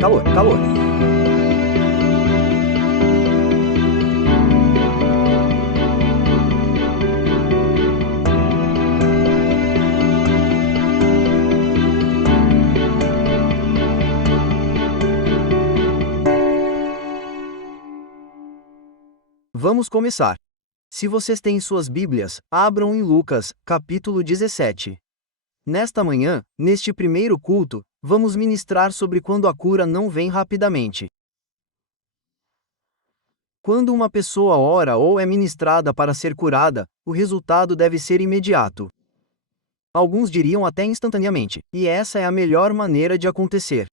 Calor, calor. Vamos começar. Se vocês têm suas Bíblias, abram em Lucas, capítulo 17. Nesta manhã, neste primeiro culto, vamos ministrar sobre quando a cura não vem rapidamente. Quando uma pessoa ora ou é ministrada para ser curada, o resultado deve ser imediato. Alguns diriam até instantaneamente, e essa é a melhor maneira de acontecer.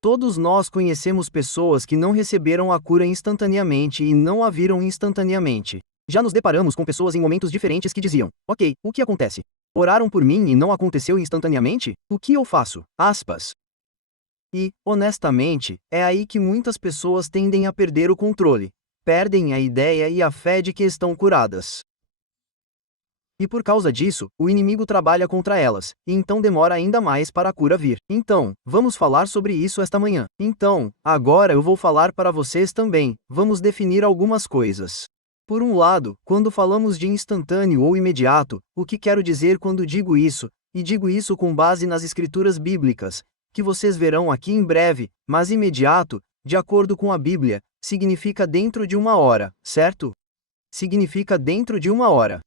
Todos nós conhecemos pessoas que não receberam a cura instantaneamente e não a viram instantaneamente. Já nos deparamos com pessoas em momentos diferentes que diziam: ok, o que acontece? Oraram por mim e não aconteceu instantaneamente? O que eu faço? Aspas. E, honestamente, é aí que muitas pessoas tendem a perder o controle. Perdem a ideia e a fé de que estão curadas. E por causa disso, o inimigo trabalha contra elas, e então demora ainda mais para a cura vir. Então, vamos falar sobre isso esta manhã. Então, agora eu vou falar para vocês também, vamos definir algumas coisas. Por um lado, quando falamos de instantâneo ou imediato, o que quero dizer quando digo isso, e digo isso com base nas escrituras bíblicas, que vocês verão aqui em breve, mas imediato, de acordo com a Bíblia, significa dentro de uma hora, certo? Significa dentro de uma hora.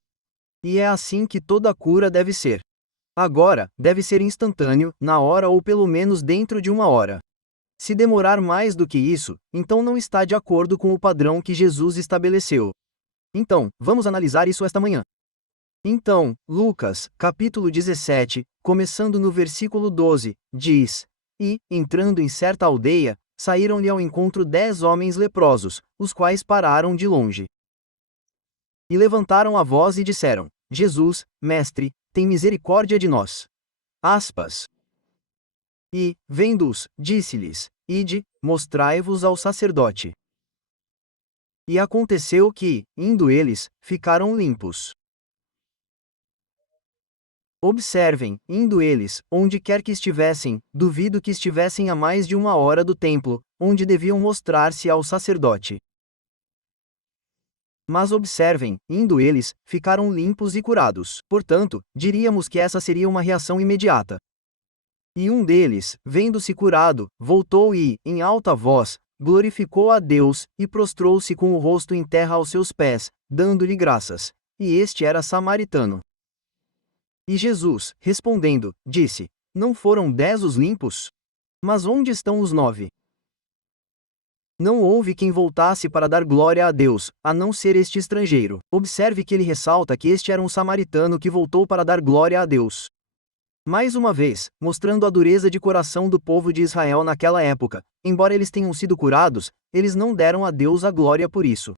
E é assim que toda cura deve ser. Agora, deve ser instantâneo, na hora ou pelo menos dentro de uma hora. Se demorar mais do que isso, então não está de acordo com o padrão que Jesus estabeleceu. Então, vamos analisar isso esta manhã. Então, Lucas, capítulo 17, começando no versículo 12, diz: E, entrando em certa aldeia, saíram-lhe ao encontro 10 homens leprosos, os quais pararam de longe. E levantaram a voz e disseram: Jesus, mestre, tem misericórdia de nós. Aspas. E, vendo-os, disse-lhes: Ide, mostrai-vos ao sacerdote. E aconteceu que, indo eles, ficaram limpos. Observem, indo eles, onde quer que estivessem, duvido que estivessem a mais de uma hora do templo, onde deviam mostrar-se ao sacerdote. Mas observem, indo eles, ficaram limpos e curados. Portanto, diríamos que essa seria uma reação imediata. E um deles, vendo-se curado, voltou e, em alta voz, glorificou a Deus, e prostrou-se com o rosto em terra aos seus pés, dando-lhe graças. E este era samaritano. E Jesus, respondendo, disse: Não foram 10 os limpos? Mas onde estão os 9? Não houve quem voltasse para dar glória a Deus, a não ser este estrangeiro. Observe que ele ressalta que este era um samaritano que voltou para dar glória a Deus. Mais uma vez, mostrando a dureza de coração do povo de Israel naquela época, embora eles tenham sido curados, eles não deram a Deus a glória por isso.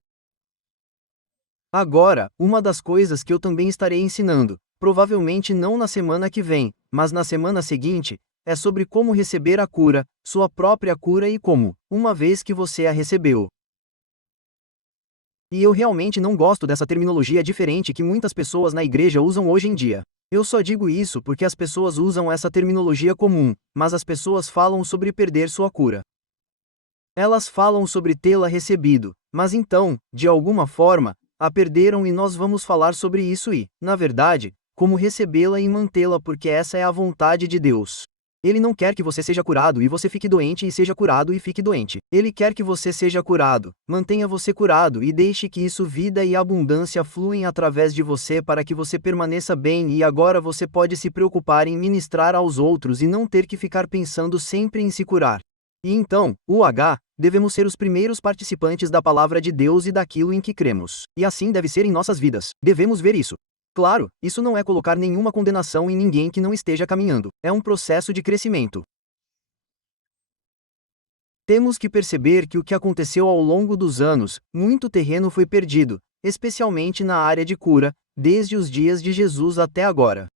Agora, uma das coisas que eu também estarei ensinando, provavelmente não na semana que vem, mas na semana seguinte, é sobre como receber a cura, sua própria cura e como, uma vez que você a recebeu. E eu realmente não gosto dessa terminologia diferente que muitas pessoas na igreja usam hoje em dia. Eu só digo isso porque as pessoas usam essa terminologia comum, mas as pessoas falam sobre perder sua cura. Elas falam sobre tê-la recebido, mas então, de alguma forma, a perderam e nós vamos falar sobre isso e, na verdade, como recebê-la e mantê-la porque essa é a vontade de Deus. Ele não quer que você seja curado e você fique doente e seja curado e fique doente. Ele quer que você seja curado, mantenha você curado e deixe que isso vida e abundância fluem através de você para que você permaneça bem e agora você pode se preocupar em ministrar aos outros e não ter que ficar pensando sempre em se curar. E então, devemos ser os primeiros participantes da palavra de Deus e daquilo em que cremos. E assim deve ser em nossas vidas. Devemos ver isso. Claro, isso não é colocar nenhuma condenação em ninguém que não esteja caminhando. É um processo de crescimento. Temos que perceber que o que aconteceu ao longo dos anos, muito terreno foi perdido, especialmente na área de cura, desde os dias de Jesus até agora.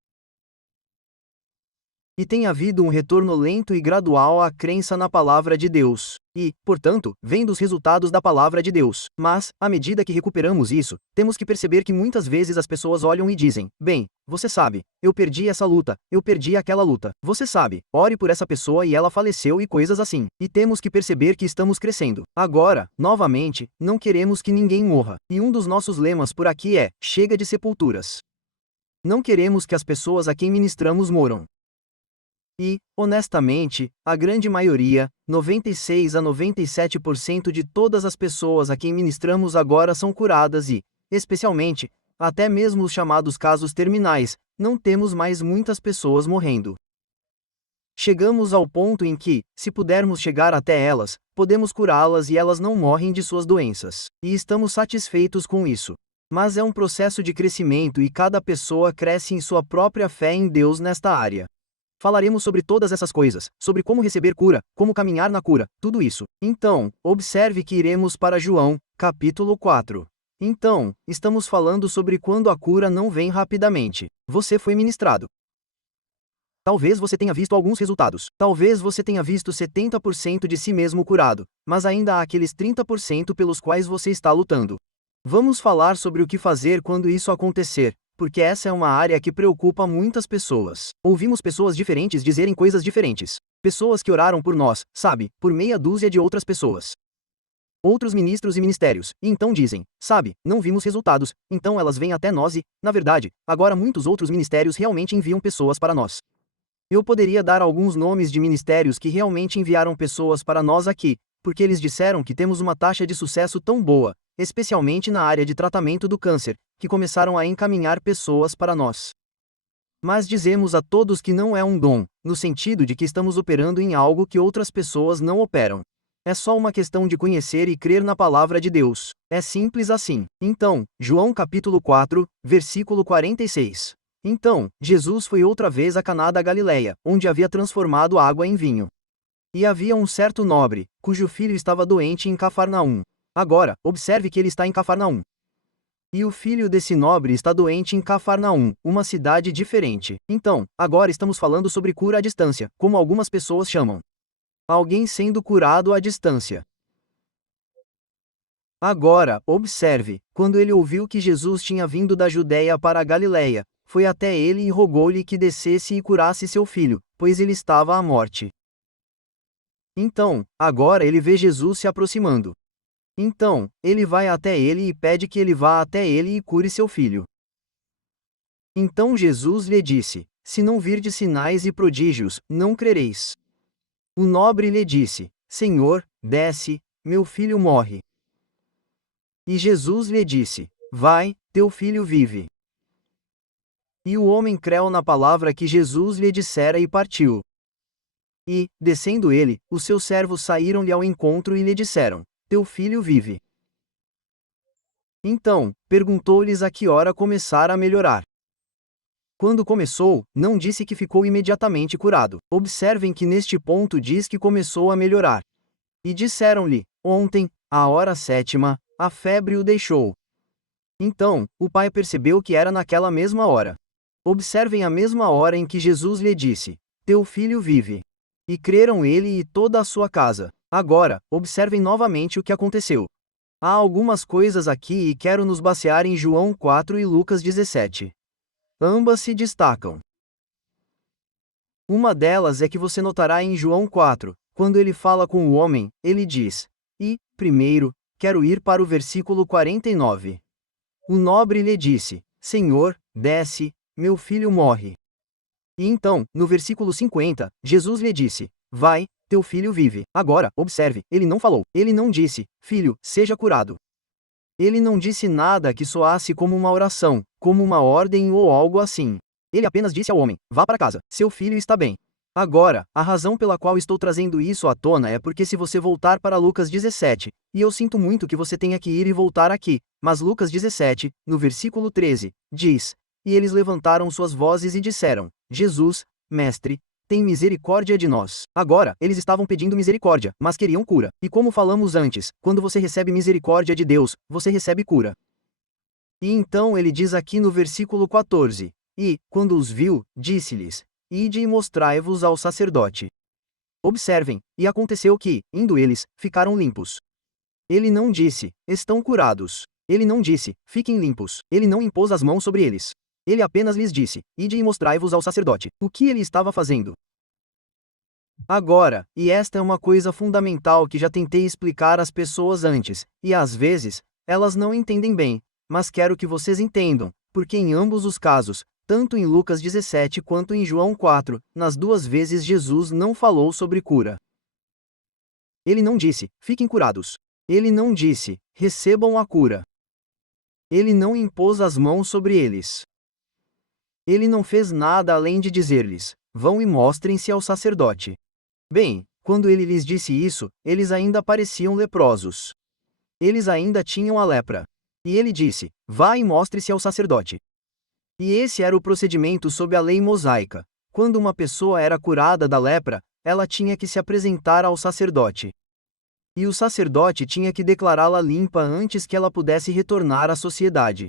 E tem havido um retorno lento e gradual à crença na palavra de Deus. E, portanto, vem dos resultados da palavra de Deus. Mas, à medida que recuperamos isso, temos que perceber que muitas vezes as pessoas olham e dizem: bem, você sabe, eu perdi essa luta, eu perdi aquela luta. Você sabe, ore por essa pessoa e ela faleceu e coisas assim. E temos que perceber que estamos crescendo. Agora, novamente, não queremos que ninguém morra. E um dos nossos lemas por aqui é: chega de sepulturas. Não queremos que as pessoas a quem ministramos moram. E, honestamente, a grande maioria, 96 a 97% de todas as pessoas a quem ministramos agora são curadas e, especialmente, até mesmo os chamados casos terminais, não temos mais muitas pessoas morrendo. Chegamos ao ponto em que, se pudermos chegar até elas, podemos curá-las e elas não morrem de suas doenças. E estamos satisfeitos com isso. Mas é um processo de crescimento e cada pessoa cresce em sua própria fé em Deus nesta área. Falaremos sobre todas essas coisas, sobre como receber cura, como caminhar na cura, tudo isso. Então, observe que iremos para João, capítulo 4. Então, estamos falando sobre quando a cura não vem rapidamente. Você foi ministrado. Talvez você tenha visto alguns resultados. Talvez você tenha visto 70% de si mesmo curado, mas ainda há aqueles 30% pelos quais você está lutando. Vamos falar sobre o que fazer quando isso acontecer, porque essa é uma área que preocupa muitas pessoas. Ouvimos pessoas diferentes dizerem coisas diferentes. Pessoas que oraram por nós, sabe, por meia dúzia de outras pessoas. Outros ministros e ministérios, e então dizem, sabe, não vimos resultados, então elas vêm até nós e, na verdade, agora muitos outros ministérios realmente enviam pessoas para nós. Eu poderia dar alguns nomes de ministérios que realmente enviaram pessoas para nós aqui, porque eles disseram que temos uma taxa de sucesso tão boa, especialmente na área de tratamento do câncer, que começaram a encaminhar pessoas para nós. Mas dizemos a todos que não é um dom, no sentido de que estamos operando em algo que outras pessoas não operam. É só uma questão de conhecer e crer na palavra de Deus. É simples assim. Então, João capítulo 4, versículo 46. Então, Jesus foi outra vez a Caná da Galileia, onde havia transformado água em vinho. E havia um certo nobre, cujo filho estava doente em Cafarnaum. Agora, observe que ele está em Cafarnaum. E o filho desse nobre está doente em Cafarnaum, uma cidade diferente. Então, agora estamos falando sobre cura à distância, como algumas pessoas chamam. Alguém sendo curado à distância. Agora, observe, quando ele ouviu que Jesus tinha vindo da Judéia para a Galileia, foi até ele e rogou-lhe que descesse e curasse seu filho, pois ele estava à morte. Então, agora ele vê Jesus se aproximando. Então, ele vai até ele e pede que ele vá até ele e cure seu filho. Então Jesus lhe disse: se não virdes sinais e prodígios, não crereis. O nobre lhe disse: Senhor, desce, meu filho morre. E Jesus lhe disse: vai, teu filho vive. E o homem creu na palavra que Jesus lhe dissera e partiu. E, descendo ele, os seus servos saíram-lhe ao encontro e lhe disseram: teu filho vive. Então, perguntou-lhes a que hora começara a melhorar. Quando começou, não disse que ficou imediatamente curado. Observem que neste ponto diz que começou a melhorar. E disseram-lhe: ontem, à hora 7ª, a febre o deixou. Então, o pai percebeu que era naquela mesma hora. Observem a mesma hora em que Jesus lhe disse: teu filho vive. E creram ele e toda a sua casa. Agora, observem novamente o que aconteceu. Há algumas coisas aqui e quero nos basear em João 4 e Lucas 17. Ambas se destacam. Uma delas é que você notará em João 4, quando ele fala com o homem, ele diz: e, primeiro, quero ir para o versículo 49. O nobre lhe disse: Senhor, desce, meu filho morre. E então, no versículo 50, Jesus lhe disse: vai, teu filho vive. Agora, observe, ele não falou, ele não disse: filho, seja curado. Ele não disse nada que soasse como uma oração, como uma ordem ou algo assim. Ele apenas disse ao homem: vá para casa, seu filho está bem. Agora, a razão pela qual estou trazendo isso à tona é porque se você voltar para Lucas 17, e eu sinto muito que você tenha que ir e voltar aqui, mas Lucas 17, no versículo 13, diz: e eles levantaram suas vozes e disseram: Jesus, mestre, tem misericórdia de nós. Agora, eles estavam pedindo misericórdia, mas queriam cura. E como falamos antes, quando você recebe misericórdia de Deus, você recebe cura. E então ele diz aqui no versículo 14: e, quando os viu, disse-lhes: ide e mostrai-vos ao sacerdote. Observem, e aconteceu que, indo eles, ficaram limpos. Ele não disse, estão curados. Ele não disse, fiquem limpos. Ele não impôs as mãos sobre eles. Ele apenas lhes disse, ide e mostrai-vos ao sacerdote. O que ele estava fazendo? Agora, e esta é uma coisa fundamental que já tentei explicar às pessoas antes, e às vezes, elas não entendem bem, mas quero que vocês entendam, porque em ambos os casos, tanto em Lucas 17 quanto em João 4, nas duas vezes Jesus não falou sobre cura. Ele não disse, fiquem curados. Ele não disse, recebam a cura. Ele não impôs as mãos sobre eles. Ele não fez nada além de dizer-lhes, vão e mostrem-se ao sacerdote. Bem, quando ele lhes disse isso, eles ainda pareciam leprosos. Eles ainda tinham a lepra. E ele disse, vá e mostre-se ao sacerdote. E esse era o procedimento sob a lei mosaica. Quando uma pessoa era curada da lepra, ela tinha que se apresentar ao sacerdote. E o sacerdote tinha que declará-la limpa antes que ela pudesse retornar à sociedade.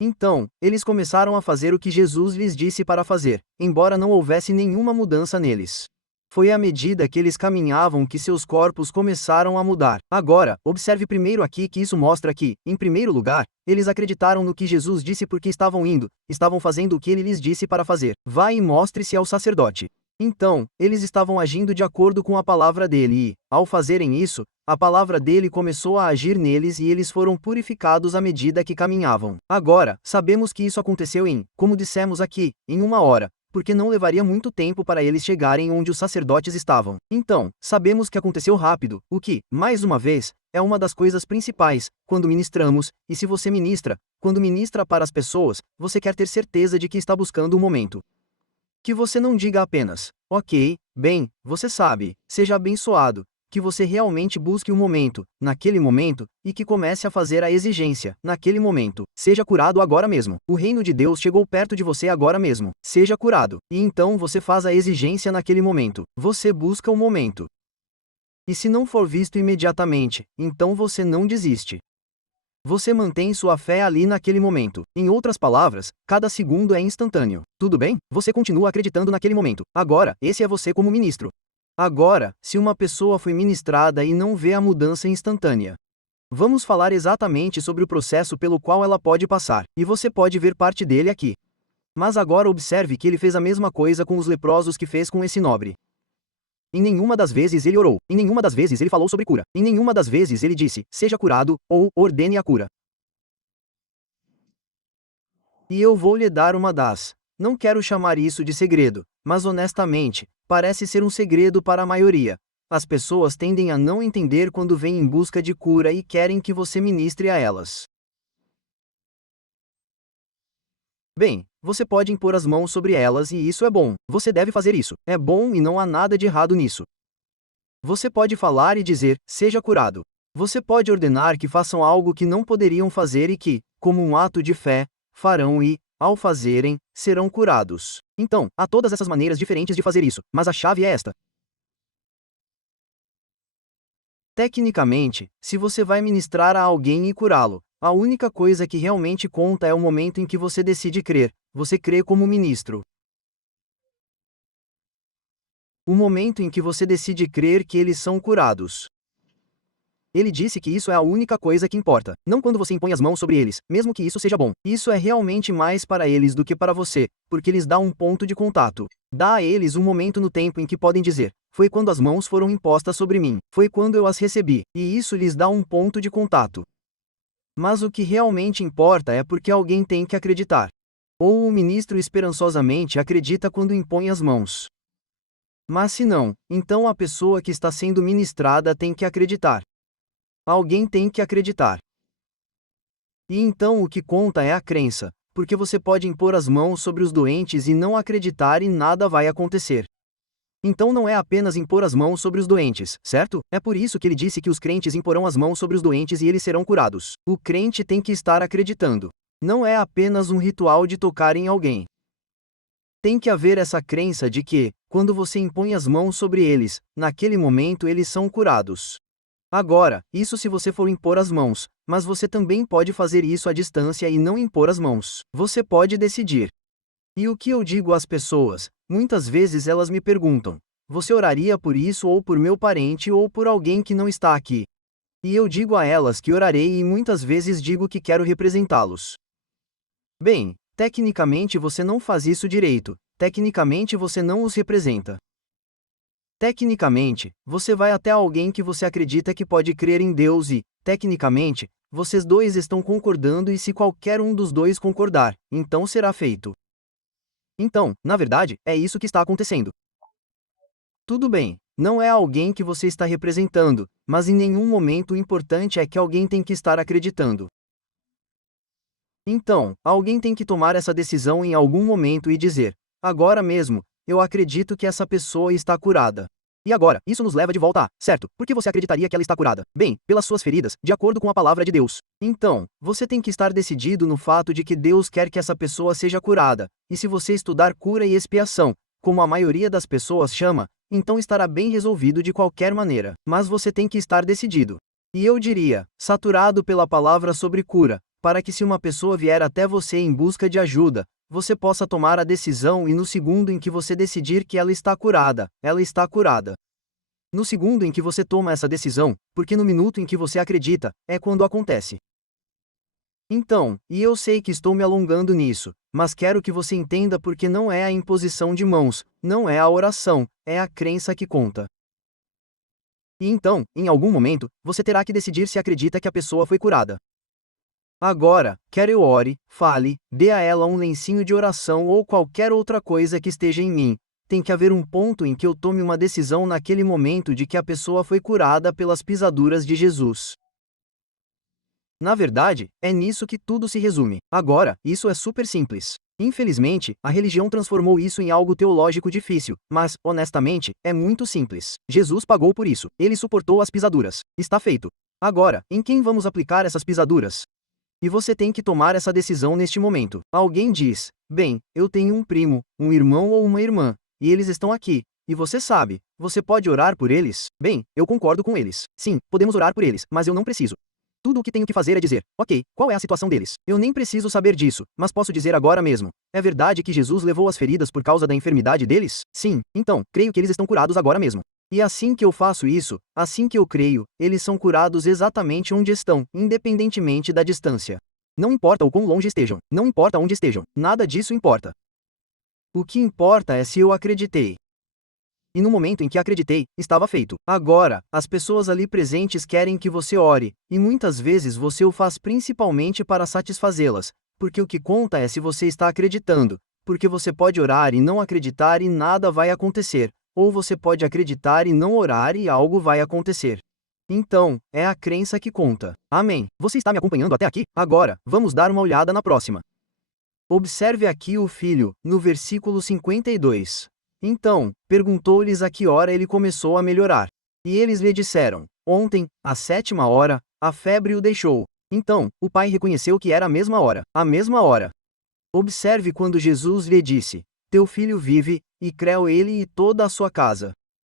Então, eles começaram a fazer o que Jesus lhes disse para fazer, embora não houvesse nenhuma mudança neles. Foi à medida que eles caminhavam que seus corpos começaram a mudar. Agora, observe primeiro aqui que isso mostra que, em primeiro lugar, eles acreditaram no que Jesus disse porque estavam fazendo o que ele lhes disse para fazer. Vá e mostre-se ao sacerdote. Então, eles estavam agindo de acordo com a palavra dele e, ao fazerem isso, a palavra dele começou a agir neles e eles foram purificados à medida que caminhavam. Agora, sabemos que isso aconteceu como dissemos aqui, em 1 hora. Porque não levaria muito tempo para eles chegarem onde os sacerdotes estavam. Então, sabemos que aconteceu rápido, o que, mais uma vez, é uma das coisas principais, quando ministramos, e se você quando ministra para as pessoas, você quer ter certeza de que está buscando o momento. Que você não diga apenas, ok, bem, você sabe, seja abençoado, que você realmente busque o momento, naquele momento, e que comece a fazer a exigência, naquele momento. Seja curado agora mesmo. O reino de Deus chegou perto de você agora mesmo. Seja curado. E então você faz a exigência naquele momento. Você busca o momento. E se não for visto imediatamente, então você não desiste. Você mantém sua fé ali naquele momento. Em outras palavras, cada segundo é instantâneo. Tudo bem? Você continua acreditando naquele momento. Agora, esse é você como ministro. Agora, se uma pessoa foi ministrada e não vê a mudança instantânea, vamos falar exatamente sobre o processo pelo qual ela pode passar, e você pode ver parte dele aqui. Mas agora observe que ele fez a mesma coisa com os leprosos que fez com esse nobre. Em nenhuma das vezes ele orou, em nenhuma das vezes ele falou sobre cura, em nenhuma das vezes ele disse, seja curado, ou ordene a cura. E eu vou lhe dar uma das. Não quero chamar isso de segredo, mas honestamente, parece ser um segredo para a maioria. As pessoas tendem a não entender quando vêm em busca de cura e querem que você ministre a elas. Bem, você pode impor as mãos sobre elas e isso é bom. Você deve fazer isso. É bom e não há nada de errado nisso. Você pode falar e dizer, seja curado. Você pode ordenar que façam algo que não poderiam fazer e que, como um ato de fé, farão e, ao fazerem, serão curados. Então, há todas essas maneiras diferentes de fazer isso, mas a chave é esta. Tecnicamente, se você vai ministrar a alguém e curá-lo, a única coisa que realmente conta é o momento em que você decide crer. Você crê como ministro. O momento em que você decide crer que eles são curados. Ele disse que isso é a única coisa que importa, não quando você impõe as mãos sobre eles, mesmo que isso seja bom. Isso é realmente mais para eles do que para você, porque lhes dá um ponto de contato. Dá a eles um momento no tempo em que podem dizer, foi quando as mãos foram impostas sobre mim, foi quando eu as recebi, e isso lhes dá um ponto de contato. Mas o que realmente importa é porque alguém tem que acreditar. Ou o ministro esperançosamente acredita quando impõe as mãos. Mas se não, então a pessoa que está sendo ministrada tem que acreditar. Alguém tem que acreditar. E então o que conta é a crença, porque você pode impor as mãos sobre os doentes e não acreditar e nada vai acontecer. Então não é apenas impor as mãos sobre os doentes, certo? É por isso que ele disse que os crentes imporão as mãos sobre os doentes e eles serão curados. O crente tem que estar acreditando. Não é apenas um ritual de tocar em alguém. Tem que haver essa crença de que, quando você impõe as mãos sobre eles, naquele momento eles são curados. Agora, isso se você for impor as mãos, mas você também pode fazer isso à distância e não impor as mãos. Você pode decidir. E o que eu digo às pessoas, Muitas vezes elas me perguntam: você oraria por isso ou por meu parente ou por alguém que não está aqui? E eu digo a elas que orarei e muitas vezes digo que quero representá-los. Bem, tecnicamente você não faz isso direito, tecnicamente você não os representa. Tecnicamente, você vai até alguém que você acredita que pode crer em Deus e, tecnicamente, vocês dois estão concordando e se qualquer um dos dois concordar, então será feito. Então, na verdade, é isso que está acontecendo. Tudo bem, não é alguém que você está representando, mas em nenhum momento o importante é que alguém tem que estar acreditando. Então, alguém tem que tomar essa decisão em algum momento e dizer: agora mesmo, eu acredito que essa pessoa está curada. E agora, isso nos leva de volta a, certo, por que você acreditaria que ela está curada? Bem, pelas suas feridas, de acordo com a palavra de Deus. Então, você tem que estar decidido no fato de que Deus quer que essa pessoa seja curada, e se você estudar cura e expiação, como a maioria das pessoas chama, então estará bem resolvido de qualquer maneira. Mas você tem que estar decidido. E eu diria, saturado pela palavra sobre cura, para que se uma pessoa vier até você em busca de ajuda, você possa tomar a decisão e no segundo em que você decidir que ela está curada, ela está curada. No segundo em que você toma essa decisão, porque no minuto em que você acredita, é quando acontece. Então, e eu sei que estou me alongando nisso, mas quero que você entenda porque não é a imposição de mãos, não é a oração, é a crença que conta. E então, em algum momento, você terá que decidir se acredita que a pessoa foi curada. Agora, quer eu ore, fale, dê a ela um lencinho de oração ou qualquer outra coisa que esteja em mim, tem que haver um ponto em que eu tome uma decisão naquele momento de que a pessoa foi curada pelas pisaduras de Jesus. Na verdade, é nisso que tudo se resume. Agora, isso é super simples. Infelizmente, a religião transformou isso em algo teológico difícil, mas, honestamente, é muito simples. Jesus pagou por isso. Ele suportou as pisaduras. Está feito. Agora, em quem vamos aplicar essas pisaduras? E você tem que tomar essa decisão neste momento. Alguém diz: bem, eu tenho um primo, um irmão ou uma irmã, e eles estão aqui, e você sabe, você pode orar por eles? Bem, eu concordo com eles. Sim, podemos orar por eles, mas eu não preciso. Tudo o que tenho que fazer é dizer: ok, qual é a situação deles? Eu nem preciso saber disso, mas posso dizer agora mesmo. É verdade que Jesus levou as feridas por causa da enfermidade deles? Sim, então, creio que eles estão curados agora mesmo. E assim que eu faço isso, assim que eu creio, eles são curados exatamente onde estão, independentemente da distância. Não importa o quão longe estejam, não importa onde estejam, nada disso importa. O que importa é se eu acreditei. E no momento em que acreditei, estava feito. Agora, as pessoas ali presentes querem que você ore, e muitas vezes você o faz principalmente para satisfazê-las, porque o que conta é se você está acreditando, porque você pode orar e não acreditar e nada vai acontecer, ou você pode acreditar e não orar e algo vai acontecer. Então, é a crença que conta. Amém. Você está me acompanhando até aqui? Agora, vamos dar uma olhada na próxima. Observe aqui o filho, no versículo 52. Então, perguntou-lhes a que hora ele começou a melhorar. E eles lhe disseram: ontem, à 7ª hora, a febre o deixou. Então, o pai reconheceu que era a mesma hora. A mesma hora. Observe quando Jesus lhe disse: teu filho vive, e creu ele e toda a sua casa.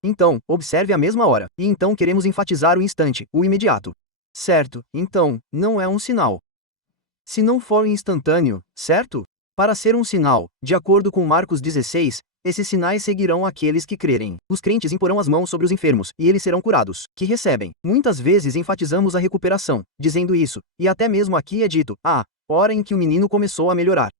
Então, observe a mesma hora. E então queremos enfatizar o instante, o imediato. Certo, então, não é um sinal. Se não for instantâneo, certo? Para ser um sinal, de acordo com Marcos 16, esses sinais seguirão aqueles que crerem. Os crentes imporão as mãos sobre os enfermos, e eles serão curados, que recebem. Muitas vezes enfatizamos a recuperação, dizendo isso, e até mesmo aqui é dito: hora em que o menino começou a melhorar.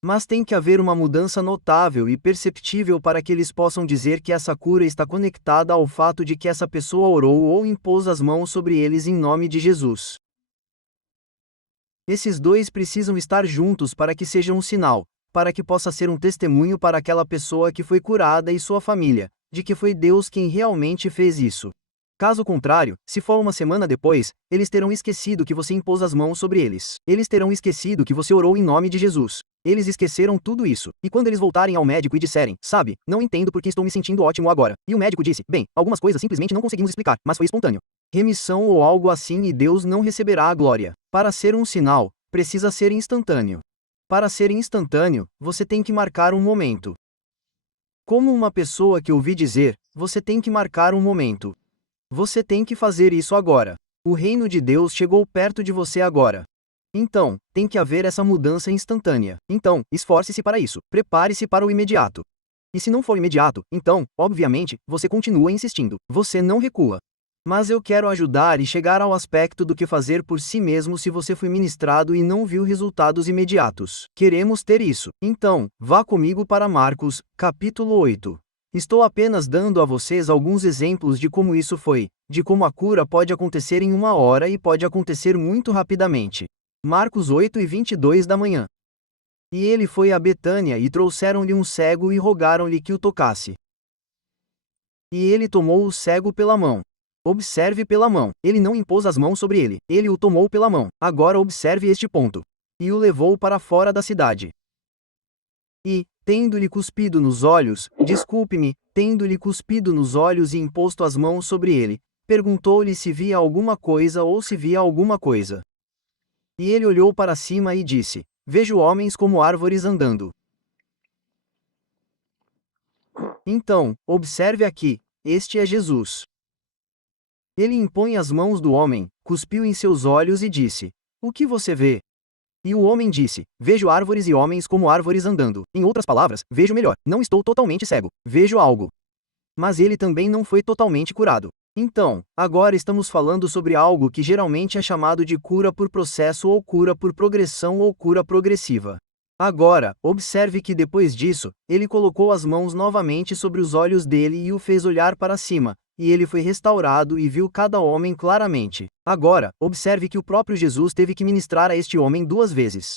Mas tem que haver uma mudança notável e perceptível para que eles possam dizer que essa cura está conectada ao fato de que essa pessoa orou ou impôs as mãos sobre eles em nome de Jesus. Esses dois precisam estar juntos para que seja um sinal, para que possa ser um testemunho para aquela pessoa que foi curada e sua família, de que foi Deus quem realmente fez isso. Caso contrário, se for uma semana depois, eles terão esquecido que você impôs as mãos sobre eles. Eles terão esquecido que você orou em nome de Jesus. Eles esqueceram tudo isso. E quando eles voltarem ao médico e disserem: sabe, não entendo porque estou me sentindo ótimo agora. E o médico disse: bem, algumas coisas simplesmente não conseguimos explicar, mas foi espontâneo. Remissão ou algo assim e Deus não receberá a glória. Para ser um sinal, precisa ser instantâneo. Para ser instantâneo, você tem que marcar um momento. Como uma pessoa que ouvi dizer, você tem que marcar um momento. Você tem que fazer isso agora. O reino de Deus chegou perto de você agora. Então, tem que haver essa mudança instantânea. Então, esforce-se para isso. Prepare-se para o imediato. E se não for imediato, então, obviamente, você continua insistindo. Você não recua. Mas eu quero ajudar e chegar ao aspecto do que fazer por si mesmo se você foi ministrado e não viu resultados imediatos. Queremos ter isso. Então, vá comigo para Marcos, capítulo 8. Estou apenas dando a vocês alguns exemplos de como isso foi, de como a cura pode acontecer em uma hora e pode acontecer muito rapidamente. Marcos 8:22 da manhã. E ele foi a Betânia e trouxeram-lhe um cego e rogaram-lhe que o tocasse. E ele tomou o cego pela mão. Observe pela mão. Ele não impôs as mãos sobre ele. Ele o tomou pela mão. Agora observe este ponto. E o levou para fora da cidade. E, tendo-lhe cuspido nos olhos, desculpe-me, tendo-lhe cuspido nos olhos e imposto as mãos sobre ele, perguntou-lhe se via alguma coisa ou se via alguma coisa. E ele olhou para cima e disse: Vejo homens como árvores andando. Então, observe aqui, este é Jesus. Ele impõe as mãos do homem, cuspiu em seus olhos e disse: O que você vê? E o homem disse: Vejo árvores e homens como árvores andando. Em outras palavras, vejo melhor. Não estou totalmente cego. Vejo algo. Mas ele também não foi totalmente curado. Então, agora estamos falando sobre algo que geralmente é chamado de cura por processo ou cura por progressão ou cura progressiva. Agora, observe que depois disso, ele colocou as mãos novamente sobre os olhos dele e o fez olhar para cima, e ele foi restaurado e viu cada homem claramente. Agora, observe que o próprio Jesus teve que ministrar a este homem 2 vezes.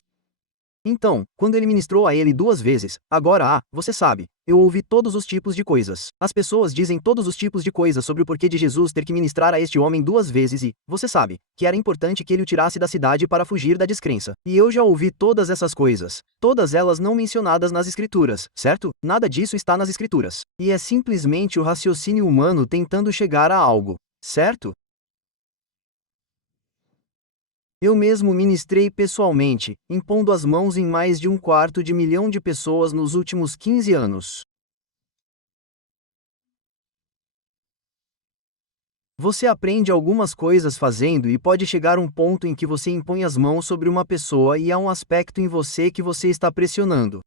Então, quando ele ministrou a ele 2 vezes, agora você sabe, eu ouvi todos os tipos de coisas. As pessoas dizem todos os tipos de coisas sobre o porquê de Jesus ter que ministrar a este homem 2 vezes e, você sabe, que era importante que ele o tirasse da cidade para fugir da descrença. E eu já ouvi todas essas coisas. Todas elas não mencionadas nas escrituras, certo? Nada disso está nas escrituras. E é simplesmente o raciocínio humano tentando chegar a algo, certo? Eu mesmo ministrei pessoalmente, impondo as mãos em mais de 250 mil de pessoas nos últimos 15 anos. Você aprende algumas coisas fazendo e pode chegar a um ponto em que você impõe as mãos sobre uma pessoa e há um aspecto em você que você está pressionando.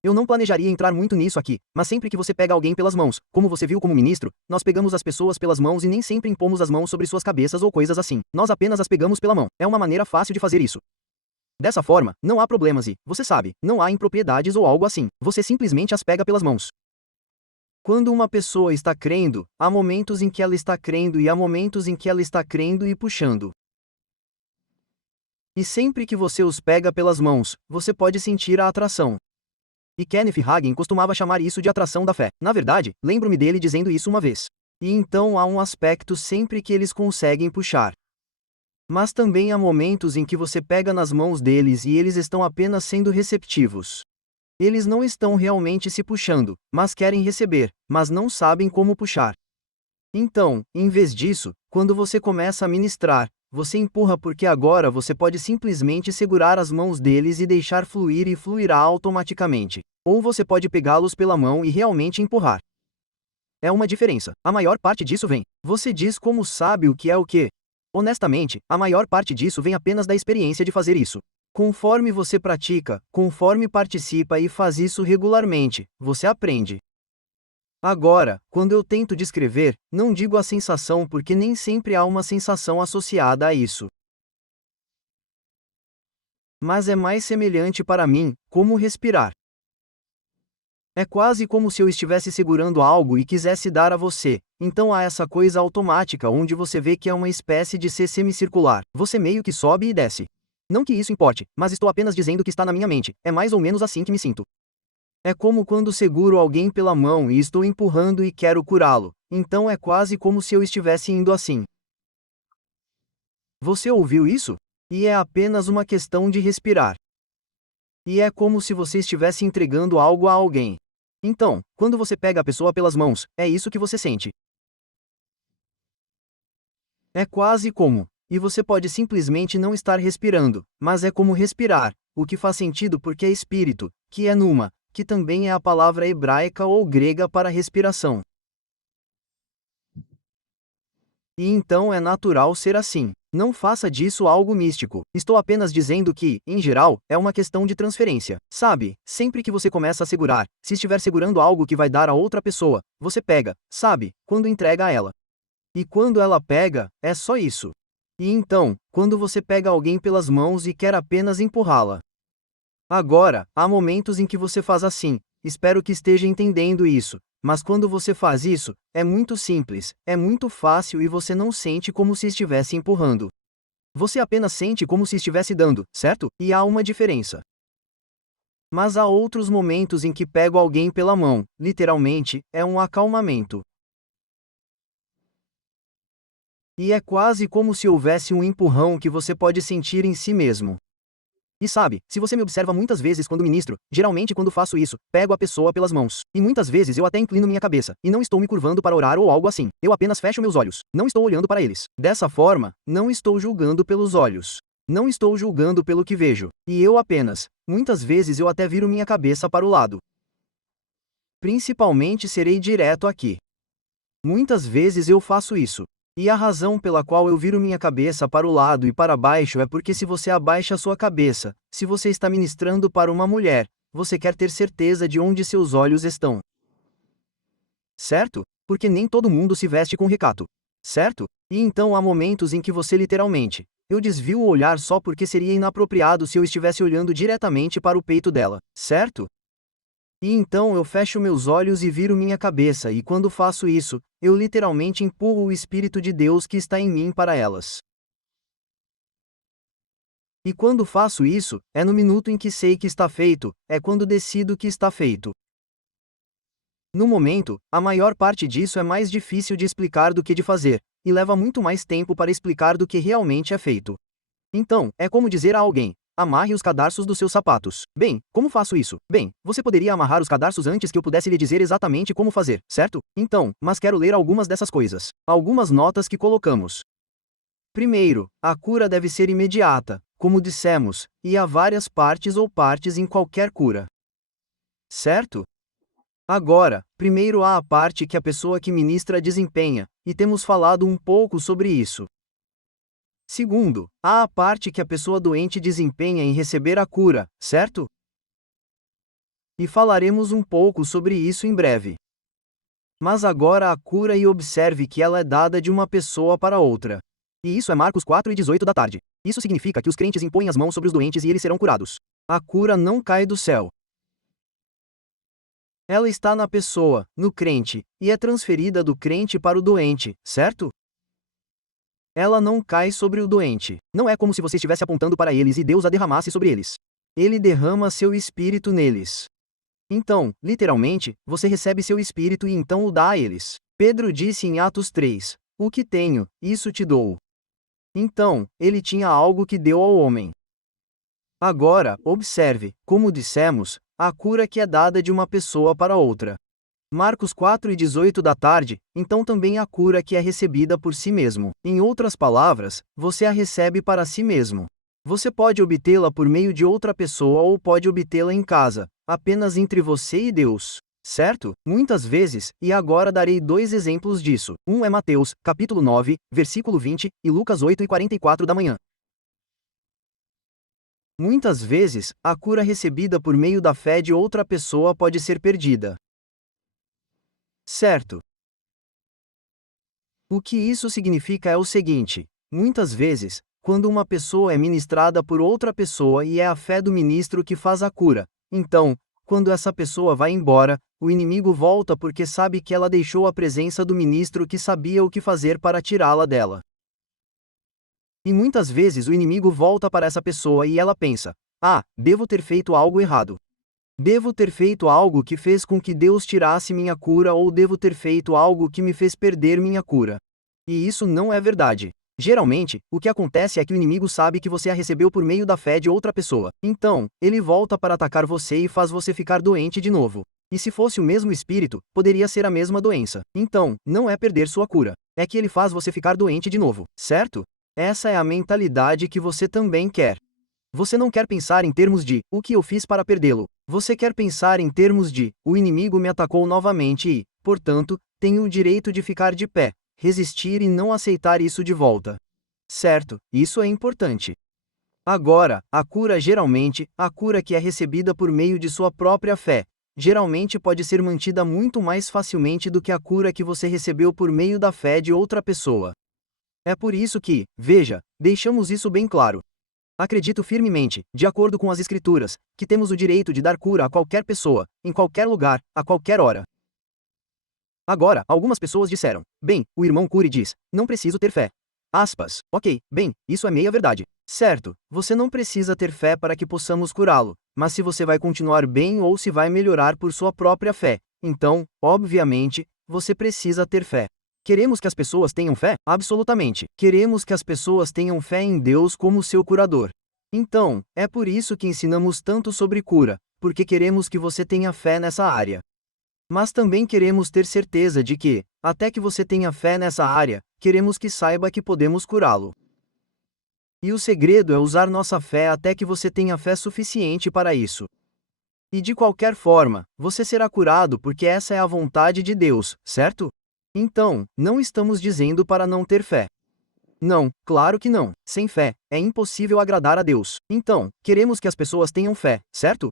Eu não planejaria entrar muito nisso aqui, mas sempre que você pega alguém pelas mãos, como você viu como ministro, nós pegamos as pessoas pelas mãos e nem sempre impomos as mãos sobre suas cabeças ou coisas assim. Nós apenas as pegamos pela mão. É uma maneira fácil de fazer isso. Dessa forma, não há problemas e, você sabe, não há impropriedades ou algo assim. Você simplesmente as pega pelas mãos. Quando uma pessoa está crendo, há momentos em que ela está crendo e há momentos em que ela está crendo e puxando. E sempre que você os pega pelas mãos, você pode sentir a atração. E Kenneth Hagin costumava chamar isso de atração da fé. Na verdade, lembro-me dele dizendo isso uma vez. E então há um aspecto sempre que eles conseguem puxar. Mas também há momentos em que você pega nas mãos deles e eles estão apenas sendo receptivos. Eles não estão realmente se puxando, mas querem receber, mas não sabem como puxar. Então, em vez disso, quando você começa a ministrar, você empurra porque agora você pode simplesmente segurar as mãos deles e deixar fluir e fluirá automaticamente. Ou você pode pegá-los pela mão e realmente empurrar. É uma diferença. A maior parte disso vem. Você diz como sabe o que é o que. Honestamente, a maior parte disso vem apenas da experiência de fazer isso. Conforme você pratica, conforme participa e faz isso regularmente, você aprende. Agora, quando eu tento descrever, não digo a sensação porque nem sempre há uma sensação associada a isso. Mas é mais semelhante para mim, como respirar. É quase como se eu estivesse segurando algo e quisesse dar a você, então há essa coisa automática onde você vê que é uma espécie de C semicircular, você meio que sobe e desce. Não que isso importe, mas estou apenas dizendo que está na minha mente, é mais ou menos assim que me sinto. É como quando seguro alguém pela mão e estou empurrando e quero curá-lo, então é quase como se eu estivesse indo assim. Você ouviu isso? E é apenas uma questão de respirar. E é como se você estivesse entregando algo a alguém. Então, quando você pega a pessoa pelas mãos, é isso que você sente. É quase como, e você pode simplesmente não estar respirando, mas é como respirar, o que faz sentido porque é espírito, que é numa, que também é a palavra hebraica ou grega para respiração. E então é natural ser assim. Não faça disso algo místico. Estou apenas dizendo que, em geral, é uma questão de transferência. Sabe, sempre que você começa a segurar, se estiver segurando algo que vai dar a outra pessoa, você pega, sabe, quando entrega a ela. E quando ela pega, é só isso. E então, quando você pega alguém pelas mãos e quer apenas empurrá-la. Agora, há momentos em que você faz assim, espero que esteja entendendo isso. Mas quando você faz isso, é muito simples, é muito fácil e você não sente como se estivesse empurrando. Você apenas sente como se estivesse dando, certo? E há uma diferença. Mas há outros momentos em que pego alguém pela mão, literalmente, é um acalmamento. E é quase como se houvesse um empurrão que você pode sentir em si mesmo. E sabe, se você me observa muitas vezes quando ministro, geralmente quando faço isso, pego a pessoa pelas mãos. E muitas vezes eu até inclino minha cabeça, e não estou me curvando para orar ou algo assim. Eu apenas fecho meus olhos. Não estou olhando para eles. Dessa forma, não estou julgando pelos olhos. Não estou julgando pelo que vejo. E eu apenas, muitas vezes eu até viro minha cabeça para o lado. Principalmente serei direto aqui. Muitas vezes eu faço isso. E a razão pela qual eu viro minha cabeça para o lado e para baixo é porque se você abaixa sua cabeça, se você está ministrando para uma mulher, você quer ter certeza de onde seus olhos estão. Certo? Porque nem todo mundo se veste com recato. Certo? E então há momentos em que você literalmente, eu desvio o olhar só porque seria inapropriado se eu estivesse olhando diretamente para o peito dela. Certo? E então eu fecho meus olhos e viro minha cabeça e quando faço isso, eu literalmente empurro o Espírito de Deus que está em mim para elas. E quando faço isso, é no minuto em que sei que está feito, é quando decido que está feito. No momento, a maior parte disso é mais difícil de explicar do que de fazer, e leva muito mais tempo para explicar do que realmente é feito. Então, é como dizer a alguém: amarre os cadarços dos seus sapatos. Bem, como faço isso? Bem, você poderia amarrar os cadarços antes que eu pudesse lhe dizer exatamente como fazer, certo? Então, mas quero ler algumas dessas coisas. Algumas notas que colocamos. Primeiro, a cura deve ser imediata, como dissemos, e há várias partes ou partes em qualquer cura. Certo? Agora, primeiro há a parte que a pessoa que ministra desempenha, e temos falado um pouco sobre isso. Segundo, há a parte que a pessoa doente desempenha em receber a cura, certo? E falaremos um pouco sobre isso em breve. Mas agora a cura e observe que ela é dada de uma pessoa para outra. E isso é Marcos 4:18 da tarde. Isso significa que os crentes impõem as mãos sobre os doentes e eles serão curados. A cura não cai do céu. Ela está na pessoa, no crente, e é transferida do crente para o doente, certo? Ela não cai sobre o doente. Não é como se você estivesse apontando para eles e Deus a derramasse sobre eles. Ele derrama seu espírito neles. Então, literalmente, você recebe seu espírito e então o dá a eles. Pedro disse em Atos 3: o que tenho, isso te dou. Então, ele tinha algo que deu ao homem. Agora, observe, como dissemos, a cura que é dada de uma pessoa para outra. Marcos 4:18 da tarde, então também a cura que é recebida por si mesmo. Em outras palavras, você a recebe para si mesmo. Você pode obtê-la por meio de outra pessoa ou pode obtê-la em casa, apenas entre você e Deus. Certo? Muitas vezes, e agora darei dois exemplos disso. Um é Mateus, capítulo 9, versículo 20, e Lucas 8:44 da manhã. Muitas vezes, a cura recebida por meio da fé de outra pessoa pode ser perdida. Certo? O que isso significa é o seguinte: muitas vezes, quando uma pessoa é ministrada por outra pessoa e é a fé do ministro que faz a cura, então, quando essa pessoa vai embora, o inimigo volta porque sabe que ela deixou a presença do ministro que sabia o que fazer para tirá-la dela. E muitas vezes o inimigo volta para essa pessoa e ela pensa: ah, devo ter feito algo errado. Devo ter feito algo que fez com que Deus tirasse minha cura ou devo ter feito algo que me fez perder minha cura. E isso não é verdade. Geralmente, o que acontece é que o inimigo sabe que você a recebeu por meio da fé de outra pessoa. Então, ele volta para atacar você e faz você ficar doente de novo. E se fosse o mesmo espírito, poderia ser a mesma doença. Então, não é perder sua cura. É que ele faz você ficar doente de novo, certo? Essa é a mentalidade que você também quer. Você não quer pensar em termos de o que eu fiz para perdê-lo. Você quer pensar em termos de o inimigo me atacou novamente e, portanto, tenho o direito de ficar de pé, resistir e não aceitar isso de volta. Certo, isso é importante. Agora, a cura geralmente, a cura que é recebida por meio de sua própria fé, geralmente pode ser mantida muito mais facilmente do que a cura que você recebeu por meio da fé de outra pessoa. É por isso que, veja, deixamos isso bem claro. Acredito firmemente, de acordo com as Escrituras, que temos o direito de dar cura a qualquer pessoa, em qualquer lugar, a qualquer hora. Agora, algumas pessoas disseram: bem, o irmão Cury diz, não preciso ter fé. Aspas, ok, bem, isso é meia verdade. Certo, você não precisa ter fé para que possamos curá-lo, mas se você vai continuar bem ou se vai melhorar por sua própria fé, então, obviamente, você precisa ter fé. Queremos que as pessoas tenham fé? Absolutamente. Queremos que as pessoas tenham fé em Deus como seu curador. Então, é por isso que ensinamos tanto sobre cura, porque queremos que você tenha fé nessa área. Mas também queremos ter certeza de que, até que você tenha fé nessa área, queremos que saiba que podemos curá-lo. E o segredo é usar nossa fé até que você tenha fé suficiente para isso. E de qualquer forma, você será curado porque essa é a vontade de Deus, certo? Então, não estamos dizendo para não ter fé. Não, claro que não. Sem fé, é impossível agradar a Deus. Então, queremos que as pessoas tenham fé, certo?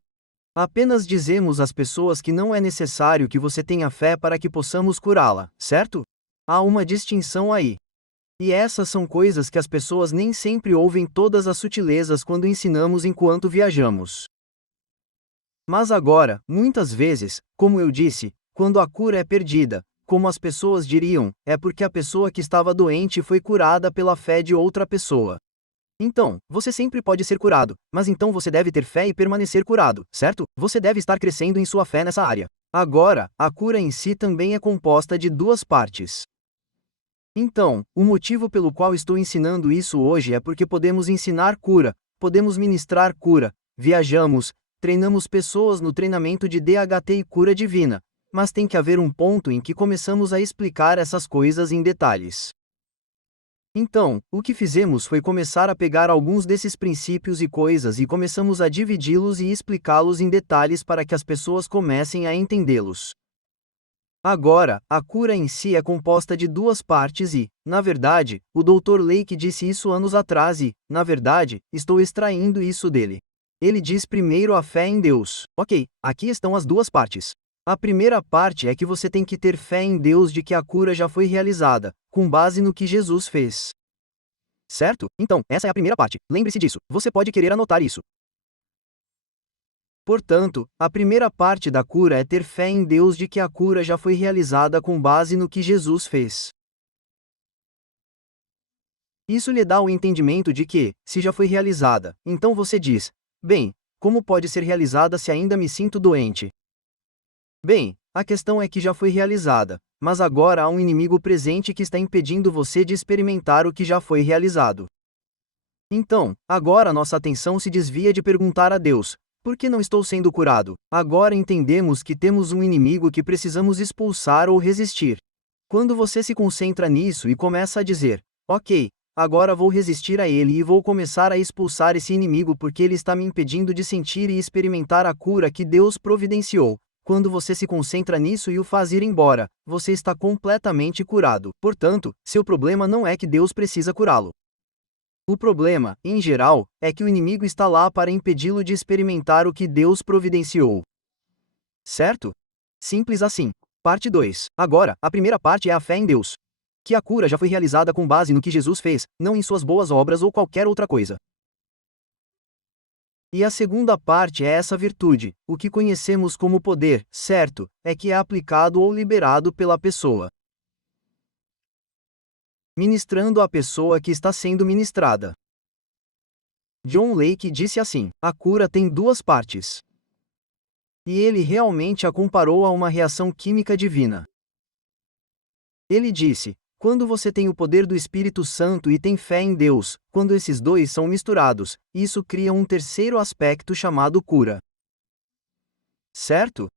Apenas dizemos às pessoas que não é necessário que você tenha fé para que possamos curá-la, certo? Há uma distinção aí. E essas são coisas que as pessoas nem sempre ouvem todas as sutilezas quando ensinamos enquanto viajamos. Mas agora, muitas vezes, como eu disse, quando a cura é perdida, como as pessoas diriam, é porque a pessoa que estava doente foi curada pela fé de outra pessoa. Então, você sempre pode ser curado, mas então você deve ter fé e permanecer curado, certo? Você deve estar crescendo em sua fé nessa área. Agora, a cura em si também é composta de duas partes. Então, o motivo pelo qual estou ensinando isso hoje é porque podemos ensinar cura, podemos ministrar cura, viajamos, treinamos pessoas no treinamento de DHT e cura divina, mas tem que haver um ponto em que começamos a explicar essas coisas em detalhes. Então, o que fizemos foi começar a pegar alguns desses princípios e coisas e começamos a dividi-los e explicá-los em detalhes para que as pessoas comecem a entendê-los. Agora, a cura em si é composta de duas partes e, na verdade, o Dr. Lake disse isso anos atrás e, na verdade, estou extraindo isso dele. Ele diz primeiro a fé em Deus. Ok, aqui estão as duas partes. A primeira parte é que você tem que ter fé em Deus de que a cura já foi realizada, com base no que Jesus fez. Certo? Então, essa é a primeira parte. Lembre-se disso. Você pode querer anotar isso. Portanto, a primeira parte da cura é ter fé em Deus de que a cura já foi realizada com base no que Jesus fez. Isso lhe dá o entendimento de que, se já foi realizada, então você diz: bem, como pode ser realizada se ainda me sinto doente? Bem, a questão é que já foi realizada, mas agora há um inimigo presente que está impedindo você de experimentar o que já foi realizado. Então, agora nossa atenção se desvia de perguntar a Deus: por que não estou sendo curado? Agora entendemos que temos um inimigo que precisamos expulsar ou resistir. Quando você se concentra nisso e começa a dizer: ok, agora vou resistir a ele e vou começar a expulsar esse inimigo porque ele está me impedindo de sentir e experimentar a cura que Deus providenciou. Quando você se concentra nisso e o faz ir embora, você está completamente curado. Portanto, seu problema não é que Deus precisa curá-lo. O problema, em geral, é que o inimigo está lá para impedi-lo de experimentar o que Deus providenciou. Certo? Simples assim. Parte 2. Agora, a primeira parte é a fé em Deus. Que a cura já foi realizada com base no que Jesus fez, não em suas boas obras ou qualquer outra coisa. E a segunda parte é essa virtude, o que conhecemos como poder, certo, é que é aplicado ou liberado pela pessoa. Ministrando a pessoa que está sendo ministrada. John Lake disse assim: a cura tem duas partes. E ele realmente a comparou a uma reação química divina. Ele disse: quando você tem o poder do Espírito Santo e tem fé em Deus, quando esses dois são misturados, isso cria um terceiro aspecto chamado cura. Certo?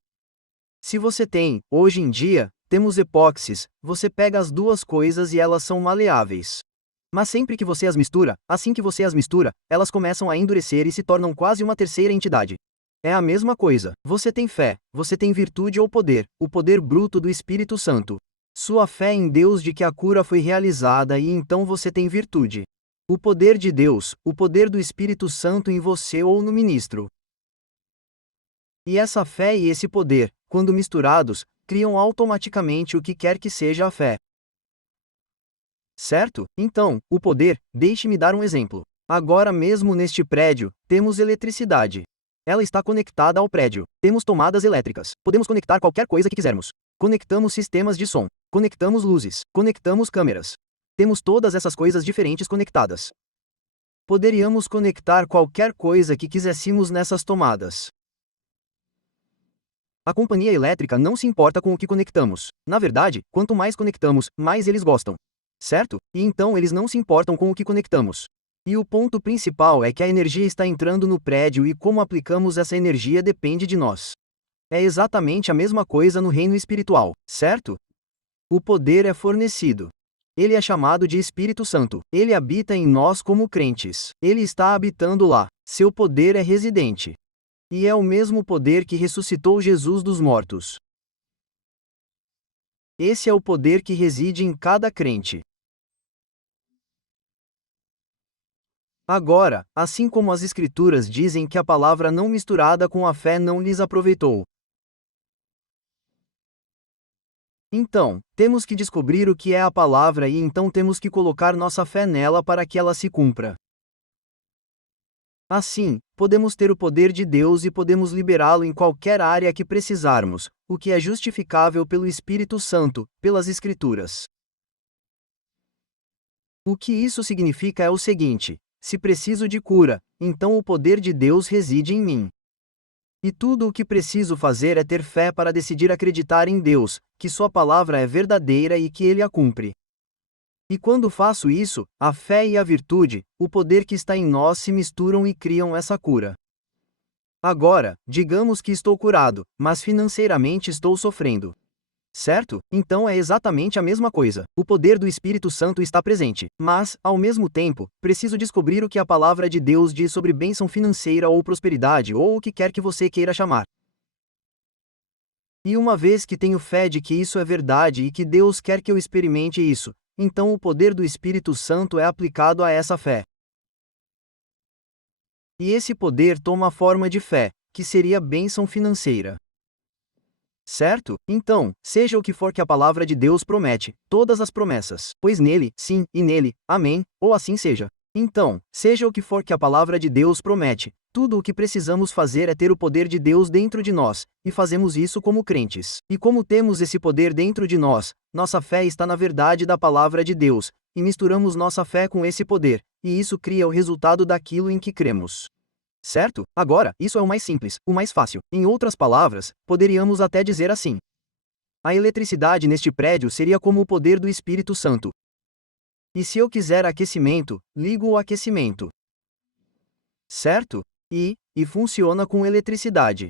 Se você tem, hoje em dia, temos epóxis, você pega as duas coisas e elas são maleáveis. Mas sempre que você as mistura, assim que você as mistura, elas começam a endurecer e se tornam quase uma terceira entidade. É a mesma coisa. Você tem fé, você tem virtude ou poder, o poder bruto do Espírito Santo. Sua fé em Deus de que a cura foi realizada e então você tem virtude. O poder de Deus, o poder do Espírito Santo em você ou no ministro. E essa fé e esse poder, quando misturados, criam automaticamente o que quer que seja a fé. Certo? Então, o poder, deixe-me dar um exemplo. Agora mesmo neste prédio, temos eletricidade. Ela está conectada ao prédio. Temos tomadas elétricas. Podemos conectar qualquer coisa que quisermos. Conectamos sistemas de som. Conectamos luzes. Conectamos câmeras. Temos todas essas coisas diferentes conectadas. Poderíamos conectar qualquer coisa que quiséssemos nessas tomadas. A companhia elétrica não se importa com o que conectamos. Na verdade, quanto mais conectamos, mais eles gostam. Certo? E então eles não se importam com o que conectamos. E o ponto principal é que a energia está entrando no prédio e como aplicamos essa energia depende de nós. É exatamente a mesma coisa no reino espiritual, certo? O poder é fornecido. Ele é chamado de Espírito Santo. Ele habita em nós como crentes. Ele está habitando lá. Seu poder é residente. E é o mesmo poder que ressuscitou Jesus dos mortos. Esse é o poder que reside em cada crente. Agora, assim como as Escrituras dizem que a palavra não misturada com a fé não lhes aproveitou. Então, temos que descobrir o que é a palavra e então temos que colocar nossa fé nela para que ela se cumpra. Assim, podemos ter o poder de Deus e podemos liberá-lo em qualquer área que precisarmos, o que é justificável pelo Espírito Santo, pelas Escrituras. O que isso significa é o seguinte: se preciso de cura, então o poder de Deus reside em mim. E tudo o que preciso fazer é ter fé para decidir acreditar em Deus, que Sua palavra é verdadeira e que Ele a cumpre. E quando faço isso, a fé e a virtude, o poder que está em nós se misturam e criam essa cura. Agora, digamos que estou curado, mas financeiramente estou sofrendo. Certo? Então é exatamente a mesma coisa. O poder do Espírito Santo está presente, mas, ao mesmo tempo, preciso descobrir o que a palavra de Deus diz sobre bênção financeira ou prosperidade ou o que quer que você queira chamar. E uma vez que tenho fé de que isso é verdade e que Deus quer que eu experimente isso, então o poder do Espírito Santo é aplicado a essa fé. E esse poder toma a forma de fé, que seria bênção financeira. Certo? Então, seja o que for que a palavra de Deus promete, todas as promessas, pois nele, sim, e nele, amém, ou assim seja. Então, seja o que for que a palavra de Deus promete, tudo o que precisamos fazer é ter o poder de Deus dentro de nós, e fazemos isso como crentes. E como temos esse poder dentro de nós, nossa fé está na verdade da palavra de Deus, e misturamos nossa fé com esse poder, e isso cria o resultado daquilo em que cremos. Certo? Agora, isso é o mais simples, o mais fácil. Em outras palavras, poderíamos até dizer assim: a eletricidade neste prédio seria como o poder do Espírito Santo. E se eu quiser aquecimento, ligo o aquecimento. Certo? E funciona com eletricidade.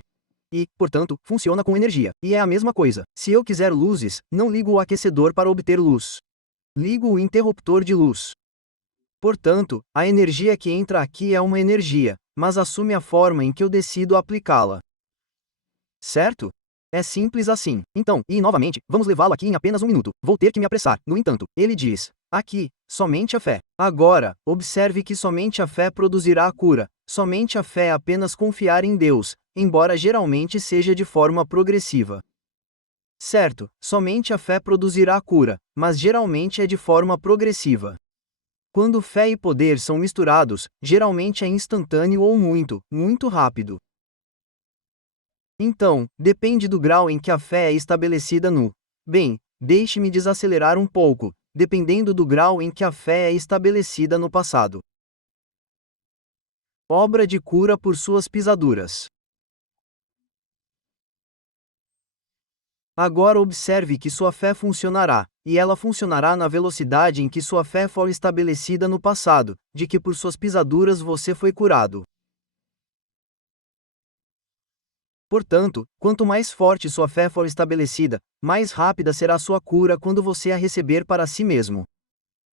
E, portanto, funciona com energia. E é a mesma coisa. Se eu quiser luzes, não ligo o aquecedor para obter luz. Ligo o interruptor de luz. Portanto, a energia que entra aqui é uma energia, mas assume a forma em que eu decido aplicá-la. Certo? É simples assim. Então, e novamente, vamos levá-lo aqui em apenas um minuto. Vou ter que me apressar. No entanto, ele diz: aqui, somente a fé. Agora, observe que somente a fé produzirá a cura. Somente a fé é apenas confiar em Deus, embora geralmente seja de forma progressiva. Certo, somente a fé produzirá a cura, mas geralmente é de forma progressiva. Quando fé e poder são misturados, geralmente é instantâneo ou muito, muito rápido. Então, depende do grau em que a fé é estabelecida no. Bem, deixe-me desacelerar um pouco, dependendo do grau em que a fé é estabelecida no passado. Obra de cura por suas pisaduras. Agora observe que sua fé funcionará, e ela funcionará na velocidade em que sua fé for estabelecida no passado, de que por suas pisaduras você foi curado. Portanto, quanto mais forte sua fé for estabelecida, mais rápida será sua cura quando você a receber para si mesmo.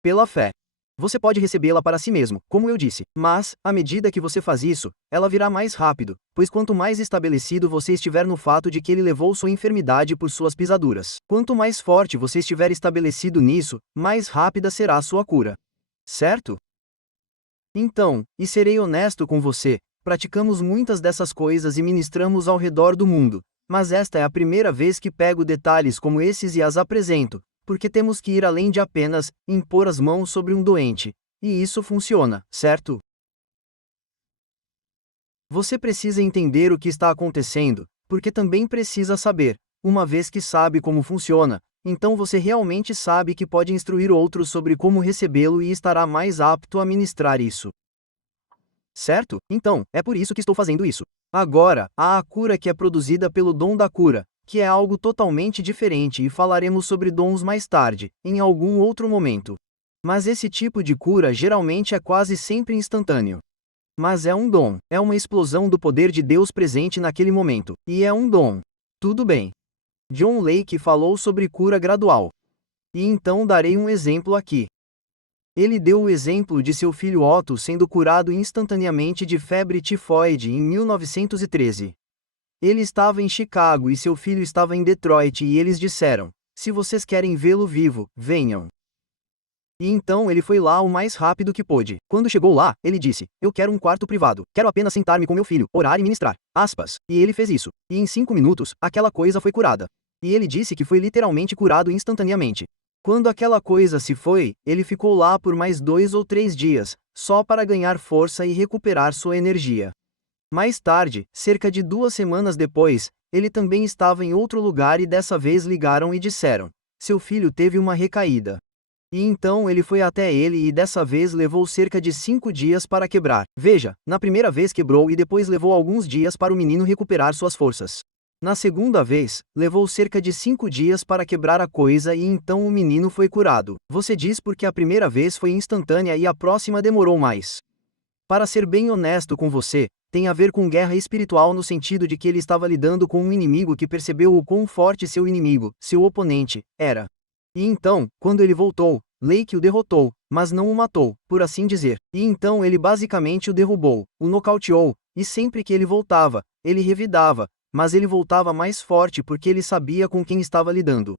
Pela fé. Você pode recebê-la para si mesmo, como eu disse, mas, à medida que você faz isso, ela virá mais rápido, pois quanto mais estabelecido você estiver no fato de que ele levou sua enfermidade por suas pisaduras, quanto mais forte você estiver estabelecido nisso, mais rápida será sua cura. Certo? Então, e serei honesto com você, praticamos muitas dessas coisas e ministramos ao redor do mundo, mas esta é a primeira vez que pego detalhes como esses e as apresento, porque temos que ir além de apenas impor as mãos sobre um doente. E isso funciona, certo? Você precisa entender o que está acontecendo, porque também precisa saber. Uma vez que sabe como funciona, então você realmente sabe que pode instruir outros sobre como recebê-lo e estará mais apto a ministrar isso. Certo? Então, é por isso que estou fazendo isso. Agora, há a cura que é produzida pelo dom da cura, que é algo totalmente diferente e falaremos sobre dons mais tarde, em algum outro momento. Mas esse tipo de cura geralmente é quase sempre instantâneo. Mas é um dom, é uma explosão do poder de Deus presente naquele momento, e é um dom. Tudo bem. John Lake falou sobre cura gradual. E então darei um exemplo aqui. Ele deu o exemplo de seu filho Otto sendo curado instantaneamente de febre tifoide em 1913. Ele estava em Chicago e seu filho estava em Detroit e eles disseram: se vocês querem vê-lo vivo, venham. E então ele foi lá o mais rápido que pôde. Quando chegou lá, ele disse: eu quero um quarto privado, quero apenas sentar-me com meu filho, orar e ministrar. Aspas. E ele fez isso. E em 5 minutos, aquela coisa foi curada. E ele disse que foi literalmente curado instantaneamente. Quando aquela coisa se foi, ele ficou lá por mais 2 ou 3 dias, só para ganhar força e recuperar sua energia. Mais tarde, cerca de 2 semanas depois, ele também estava em outro lugar e dessa vez ligaram e disseram: seu filho teve uma recaída. E então ele foi até ele e dessa vez levou cerca de 5 dias para quebrar. Veja, na primeira vez quebrou e depois levou alguns dias para o menino recuperar suas forças. Na segunda vez, levou cerca de 5 dias para quebrar a coisa e então o menino foi curado. Você diz porque a primeira vez foi instantânea e a próxima demorou mais. Para ser bem honesto com você, tem a ver com guerra espiritual no sentido de que ele estava lidando com um inimigo que percebeu o quão forte seu inimigo, seu oponente, era. E então, quando ele voltou, Lake o derrotou, mas não o matou, por assim dizer. E então ele basicamente o derrubou, o nocauteou, e sempre que ele voltava, ele revidava, mas ele voltava mais forte porque ele sabia com quem estava lidando.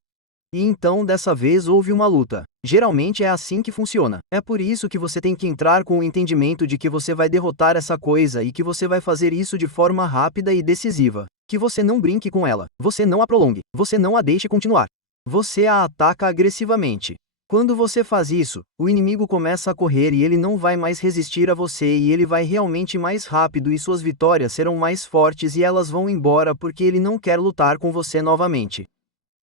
E então dessa vez houve uma luta. Geralmente é assim que funciona. É por isso que você tem que entrar com o entendimento de que você vai derrotar essa coisa e que você vai fazer isso de forma rápida e decisiva. Que você não brinque com ela, você não a prolongue, você não a deixe continuar. Você a ataca agressivamente. Quando você faz isso, o inimigo começa a correr e ele não vai mais resistir a você e ele vai realmente mais rápido e suas vitórias serão mais fortes e elas vão embora porque ele não quer lutar com você novamente.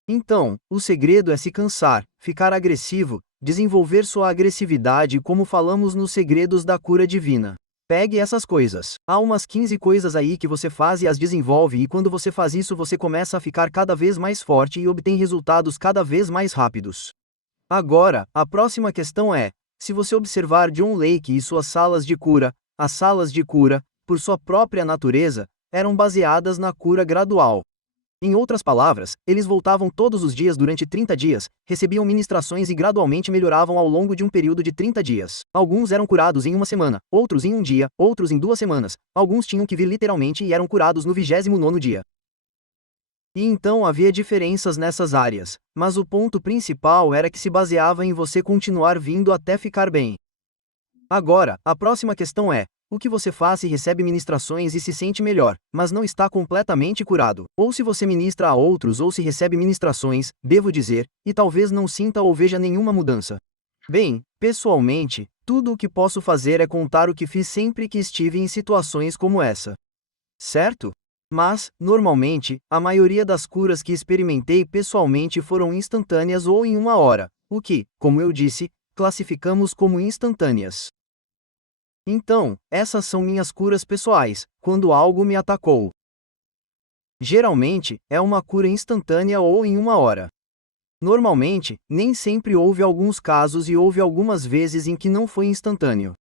Então, o segredo é se cansar, ficar agressivo, desenvolver sua agressividade como falamos nos segredos da cura divina. Pegue essas coisas. Há umas 15 coisas aí que você faz e as desenvolve e quando você faz isso você começa a ficar cada vez mais forte e obtém resultados cada vez mais rápidos. Agora, a próxima questão é: se você observar John Lake e suas salas de cura, as salas de cura, por sua própria natureza, eram baseadas na cura gradual. Em outras palavras, eles voltavam todos os dias durante 30 dias, recebiam ministrações e gradualmente melhoravam ao longo de um período de 30 dias. Alguns eram curados em uma semana, outros em um dia, outros em 2 semanas, alguns tinham que vir literalmente e eram curados no 29º dia. E então havia diferenças nessas áreas, mas o ponto principal era que se baseava em você continuar vindo até ficar bem. Agora, a próxima questão é: o que você faz se recebe ministrações e se sente melhor, mas não está completamente curado? Ou se você ministra a outros ou se recebe ministrações, devo dizer, e talvez não sinta ou veja nenhuma mudança? Bem, pessoalmente, tudo o que posso fazer é contar o que fiz sempre que estive em situações como essa. Certo? Mas, normalmente, a maioria das curas que experimentei pessoalmente foram instantâneas ou em 1 hora, o que, como eu disse, classificamos como instantâneas. Então, essas são minhas curas pessoais, quando algo me atacou. Geralmente, é uma cura instantânea ou em 1 hora. Normalmente, nem sempre houve alguns casos e houve algumas vezes em que não foi instantâneo.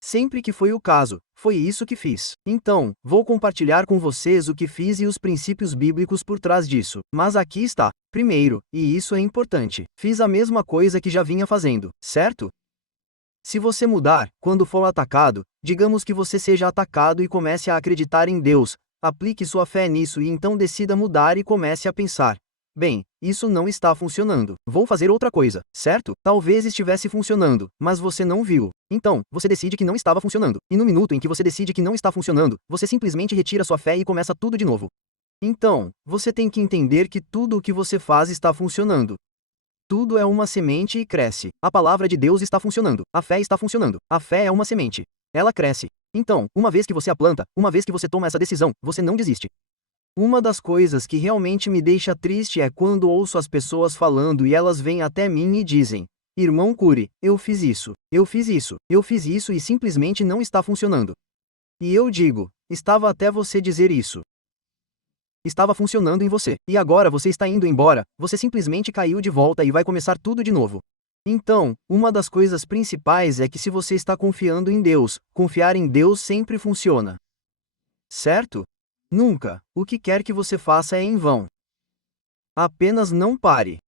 Sempre que foi o caso, foi isso que fiz. Então, vou compartilhar com vocês o que fiz e os princípios bíblicos por trás disso. Mas aqui está. Primeiro, e isso é importante, fiz a mesma coisa que já vinha fazendo, certo? Se você mudar, quando for atacado, digamos que você seja atacado e comece a acreditar em Deus, aplique sua fé nisso e então decida mudar e comece a pensar: Bem, isso não está funcionando. Vou fazer outra coisa, certo? Talvez estivesse funcionando, mas você não viu. Então, você decide que não estava funcionando. E no minuto em que você decide que não está funcionando, você simplesmente retira sua fé e começa tudo de novo. Então, você tem que entender que tudo o que você faz está funcionando. Tudo é uma semente e cresce. A palavra de Deus está funcionando. A fé está funcionando. A fé é uma semente. Ela cresce. Então, uma vez que você a planta, uma vez que você toma essa decisão, você não desiste. Uma das coisas que realmente me deixa triste é quando ouço as pessoas falando e elas vêm até mim e dizem: Irmão Curi, eu fiz isso, eu fiz isso, eu fiz isso e simplesmente não está funcionando. E eu digo: estava até você dizer isso. Estava funcionando em você, e agora você está indo embora, você simplesmente caiu de volta e vai começar tudo de novo. Então, uma das coisas principais é que se você está confiando em Deus, confiar em Deus sempre funciona. Certo? Nunca, o que quer que você faça é em vão. Apenas não pare.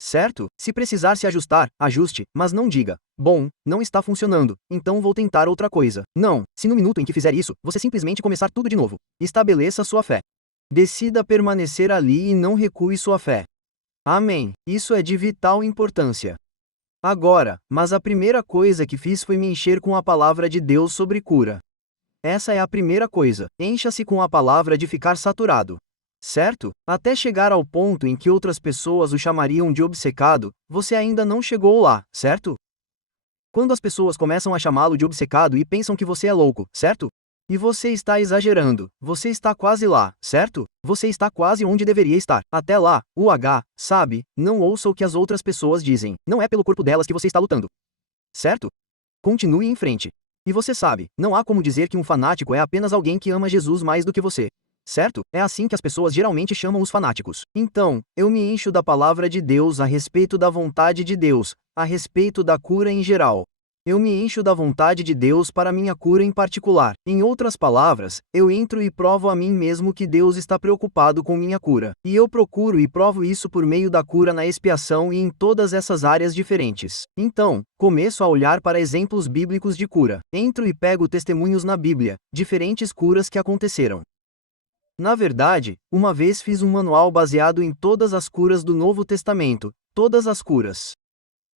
Certo? Se precisar se ajustar, ajuste, mas não diga: bom, não está funcionando, então vou tentar outra coisa. Não, se no minuto em que fizer isso, você simplesmente começar tudo de novo. Estabeleça sua fé. Decida permanecer ali e não recue sua fé. Amém. Isso é de vital importância. Agora, mas a primeira coisa que fiz foi me encher com a palavra de Deus sobre cura. Essa é a primeira coisa. Encha-se com a palavra de ficar saturado. Certo? Até chegar ao ponto em que outras pessoas o chamariam de obcecado, você ainda não chegou lá, certo? Quando as pessoas começam a chamá-lo de obcecado e pensam que você é louco, certo? E você está exagerando, você está quase lá, certo? Você está quase onde deveria estar. Até lá, sabe, não ouça o que as outras pessoas dizem. Não é pelo corpo delas que você está lutando. Certo? Continue em frente. E você sabe, não há como dizer que um fanático é apenas alguém que ama Jesus mais do que você. Certo? É assim que as pessoas geralmente chamam os fanáticos. Então, eu me encho da palavra de Deus a respeito da vontade de Deus, a respeito da cura em geral. Eu me encho da vontade de Deus para minha cura em particular. Em outras palavras, eu entro e provo a mim mesmo que Deus está preocupado com minha cura. E eu procuro e provo isso por meio da cura na expiação e em todas essas áreas diferentes. Então, começo a olhar para exemplos bíblicos de cura. Entro e pego testemunhos na Bíblia, diferentes curas que aconteceram. Na verdade, uma vez fiz um manual baseado em todas as curas do Novo Testamento, todas as curas.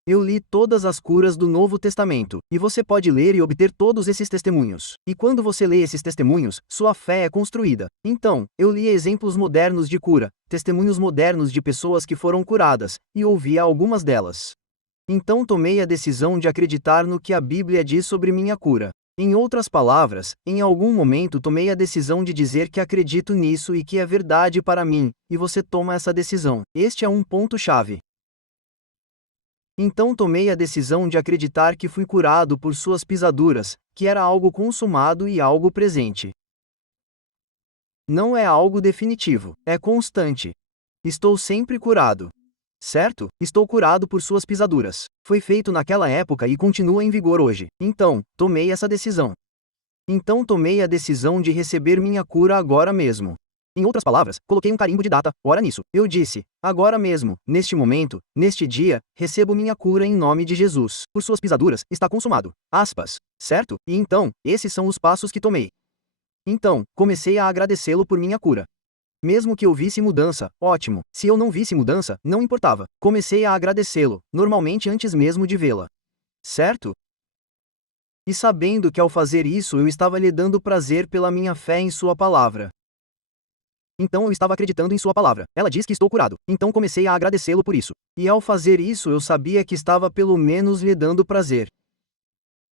Eu li todas as curas do Novo Testamento, e você pode ler e obter todos esses testemunhos. E quando você lê esses testemunhos, sua fé é construída. Então, eu li exemplos modernos de cura, testemunhos modernos de pessoas que foram curadas, e ouvi algumas delas. Então tomei a decisão de acreditar no que a Bíblia diz sobre minha cura. Em outras palavras, em algum momento tomei a decisão de dizer que acredito nisso e que é verdade para mim, e você toma essa decisão. Este é um ponto-chave. Então tomei a decisão de acreditar que fui curado por suas pisaduras, que era algo consumado e algo presente. Não é algo definitivo, é constante. Estou sempre curado. Certo? Estou curado por suas pisaduras. Foi feito naquela época e continua em vigor hoje. Então, tomei essa decisão. Então tomei a decisão de receber minha cura agora mesmo. Em outras palavras, coloquei um carimbo de data, ora nisso. Eu disse: agora mesmo, neste momento, neste dia, recebo minha cura em nome de Jesus. Por suas pisaduras, está consumado. Aspas. Certo? E então, esses são os passos que tomei. Então, comecei a agradecê-lo por minha cura. Mesmo que eu visse mudança, ótimo. Se eu não visse mudança, não importava. Comecei a agradecê-lo, normalmente antes mesmo de vê-la. Certo? E sabendo que ao fazer isso eu estava lhe dando prazer pela minha fé em sua palavra. Então eu estava acreditando em sua palavra. Ela diz que estou curado. Então comecei a agradecê-lo por isso. E ao fazer isso eu sabia que estava pelo menos lhe dando prazer.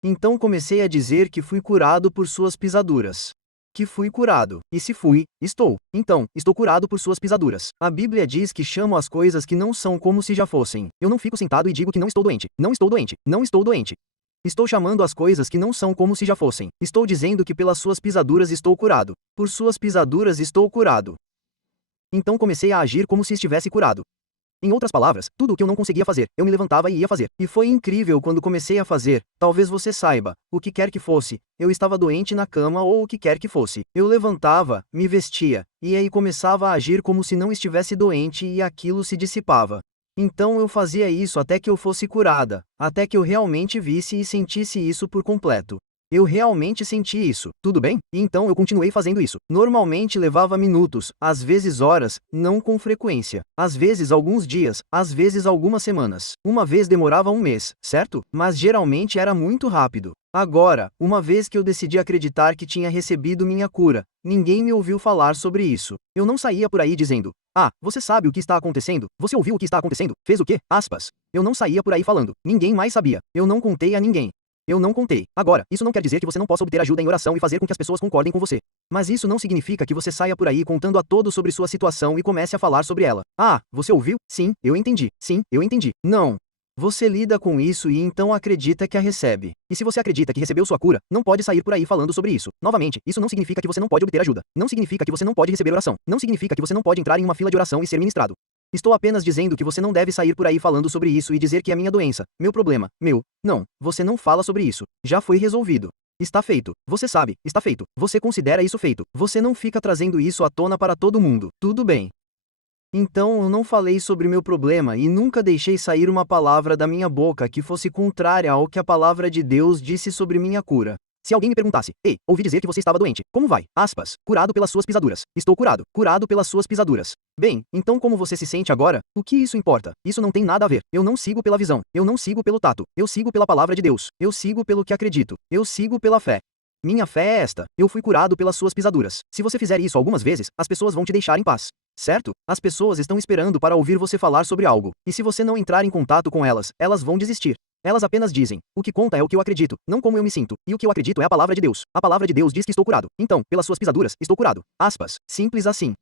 Então comecei a dizer que fui curado por suas pisaduras. Que fui curado. E se fui, estou. Então, estou curado por suas pisaduras. A Bíblia diz que chamo as coisas que não são como se já fossem. Eu não fico sentado e digo que não estou doente. Não estou doente. Não estou doente. Estou chamando as coisas que não são como se já fossem. Estou dizendo que pelas suas pisaduras estou curado. Por suas pisaduras estou curado. Então comecei a agir como se estivesse curado. Em outras palavras, tudo o que eu não conseguia fazer, eu me levantava e ia fazer. E foi incrível quando comecei a fazer, talvez você saiba, o que quer que fosse, eu estava doente na cama ou o que quer que fosse. Eu levantava, me vestia, e aí começava a agir como se não estivesse doente e aquilo se dissipava. Então eu fazia isso até que eu fosse curada, até que eu realmente visse e sentisse isso por completo. Eu realmente senti isso, tudo bem? E então eu continuei fazendo isso. Normalmente levava minutos, às vezes horas, não com frequência. Às vezes alguns dias, às vezes algumas semanas. Uma vez demorava um mês, certo? Mas geralmente era muito rápido. Agora, uma vez que eu decidi acreditar que tinha recebido minha cura, ninguém me ouviu falar sobre isso. Eu não saía por aí dizendo: "Ah, você sabe o que está acontecendo? Você ouviu o que está acontecendo? Fez o quê?" Aspas. Eu não saía por aí falando. Ninguém mais sabia. Eu não contei a ninguém. Eu não contei. Agora, isso não quer dizer que você não possa obter ajuda em oração e fazer com que as pessoas concordem com você. Mas isso não significa que você saia por aí contando a todos sobre sua situação e comece a falar sobre ela. Ah, você ouviu? Sim, eu entendi. Sim, eu entendi. Não. Você lida com isso e então acredita que a recebe. E se você acredita que recebeu sua cura, não pode sair por aí falando sobre isso. Novamente, isso não significa que você não pode obter ajuda. Não significa que você não pode receber oração. Não significa que você não pode entrar em uma fila de oração e ser ministrado. Estou apenas dizendo que você não deve sair por aí falando sobre isso e dizer que é minha doença, meu problema, meu. Não, você não fala sobre isso. Já foi resolvido. Está feito. Você sabe, está feito. Você considera isso feito. Você não fica trazendo isso à tona para todo mundo. Tudo bem. Então eu não falei sobre meu problema e nunca deixei sair uma palavra da minha boca que fosse contrária ao que a palavra de Deus disse sobre minha cura. Se alguém me perguntasse: "Ei, ouvi dizer que você estava doente. Como vai?" Aspas. Curado pelas suas pisaduras. Estou curado. Curado pelas suas pisaduras. Bem, então como você se sente agora? O que isso importa? Isso não tem nada a ver. Eu não sigo pela visão. Eu não sigo pelo tato. Eu sigo pela palavra de Deus. Eu sigo pelo que acredito. Eu sigo pela fé. Minha fé é esta: eu fui curado pelas suas pisaduras. Se você fizer isso algumas vezes, as pessoas vão te deixar em paz. Certo? As pessoas estão esperando para ouvir você falar sobre algo. E se você não entrar em contato com elas, elas vão desistir. Elas apenas dizem: "O que conta é o que eu acredito, não como eu me sinto. E o que eu acredito é a palavra de Deus. A palavra de Deus diz que estou curado. Então, pelas suas pisaduras, estou curado." Aspas. Simples assim.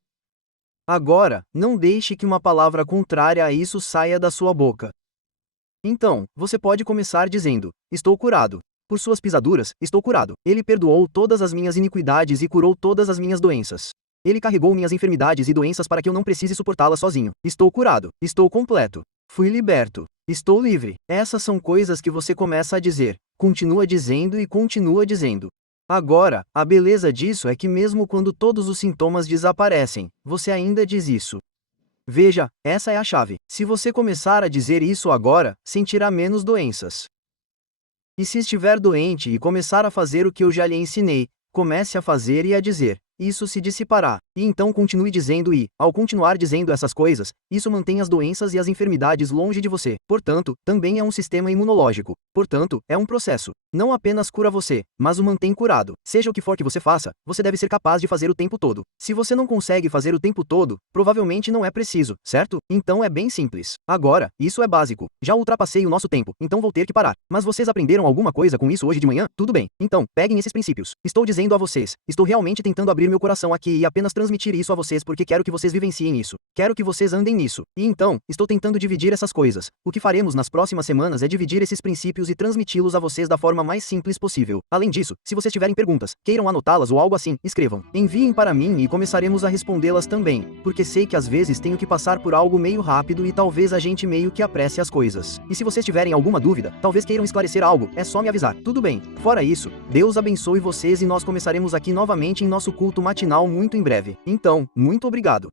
Agora, não deixe que uma palavra contrária a isso saia da sua boca. Então, você pode começar dizendo: "Estou curado. Por suas pisaduras, estou curado. Ele perdoou todas as minhas iniquidades e curou todas as minhas doenças. Ele carregou minhas enfermidades e doenças para que eu não precise suportá-las sozinho. Estou curado. Estou completo. Fui liberto. Estou livre." Essas são coisas que você começa a dizer. Continua dizendo e continua dizendo. Agora, a beleza disso é que mesmo quando todos os sintomas desaparecem, você ainda diz isso. Veja, essa é a chave. Se você começar a dizer isso agora, sentirá menos doenças. E se estiver doente e começar a fazer o que eu já lhe ensinei, comece a fazer e a dizer: isso se dissipará. E então continue dizendo e, ao continuar dizendo essas coisas, isso mantém as doenças e as enfermidades longe de você. Portanto, também é um sistema imunológico. Portanto, é um processo. Não apenas cura você, mas o mantém curado. Seja o que for que você faça, você deve ser capaz de fazer o tempo todo. Se você não consegue fazer o tempo todo, provavelmente não é preciso, certo? Então é bem simples. Agora, isso é básico. Já ultrapassei o nosso tempo, então vou ter que parar. Mas vocês aprenderam alguma coisa com isso hoje de manhã? Tudo bem. Então, peguem esses princípios. Estou dizendo a vocês, estou realmente tentando abrir meu coração aqui e apenas transmitir isso a vocês porque quero que vocês vivenciem isso. Quero que vocês andem nisso. E então, estou tentando dividir essas coisas. O que faremos nas próximas semanas é dividir esses princípios e transmiti-los a vocês da forma mais simples possível. Além disso, se vocês tiverem perguntas, queiram anotá-las ou algo assim, escrevam. Enviem para mim e começaremos a respondê-las também, porque sei que às vezes tenho que passar por algo meio rápido e talvez a gente meio que apresse as coisas. E se vocês tiverem alguma dúvida, talvez queiram esclarecer algo, é só me avisar. Tudo bem. Fora isso, Deus abençoe vocês e nós começaremos aqui novamente em nosso culto matinal muito em breve. Então, muito obrigado.